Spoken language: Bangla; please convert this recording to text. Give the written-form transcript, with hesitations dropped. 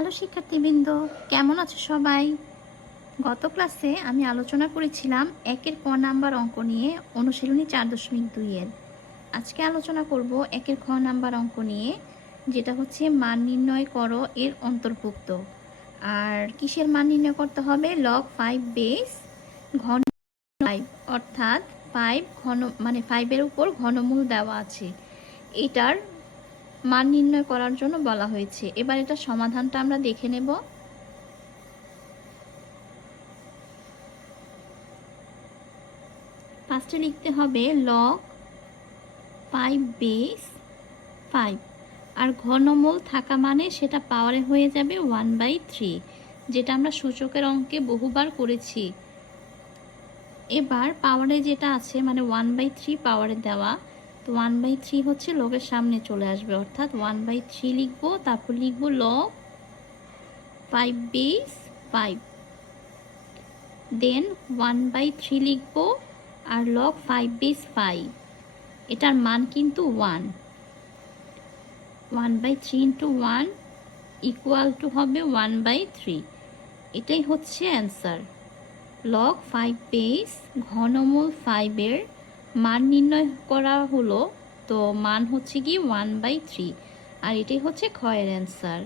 হ্যালো শিক্ষার্থীবৃন্দ, কেমন আছো সবাই? গত ক্লাসে আমি আলোচনা করেছিলাম একের ক নাম্বার অঙ্ক নিয়ে অনুশীলনী 4.2-এর। আজকে আলোচনা করব একের খ নাম্বার অঙ্ক নিয়ে, যেটা হচ্ছে মান নির্ণয় করো এর অন্তর্ভুক্ত। আর কিসের মান নির্ণয় করতে হবে? লগ 5 বেস ঘন 5, অর্থাৎ 5 ঘন মানে 5-এর উপর ঘনমূল দেওয়া আছে, এটার মান নির্ণয় করার জন্য বলা হয়েছে। এবার এটা সমাধানটা আমরা দেখে নেব। ফার্স্টে লিখতে হবে লগ 5 বেস 5, আর ঘনমূল থাকা মানে সেটা পাওয়ারে হয়ে যাবে 1/3, যেটা আমরা সূচকের অঙ্কে বহুবার করেছি। এবার পাওয়ারে যেটা আছে মানে 1/3 পাওয়ারে দেওয়া, তো 1/3 হচ্ছে লগের সামনে চলে আসবে, অর্থাৎ 1/3 লিখবো, তারপর লিখবো লগ 5 বেস 5, দেন 1/3 লিখবো আর লগ 5 বেস 5, এটার মান কিন্তু 1। 1/3 ইন্টু 1 ইকুয়াল টু হবে 1/3, এটাই হচ্ছে অ্যান্সার। লগ 5 বেস ঘনমূল 5-এর মান নির্ণয় করা হলো, তো মান হচ্ছে কি 1/3, আর এটাই হচ্ছে ক্ষয়ের অ্যান্সার।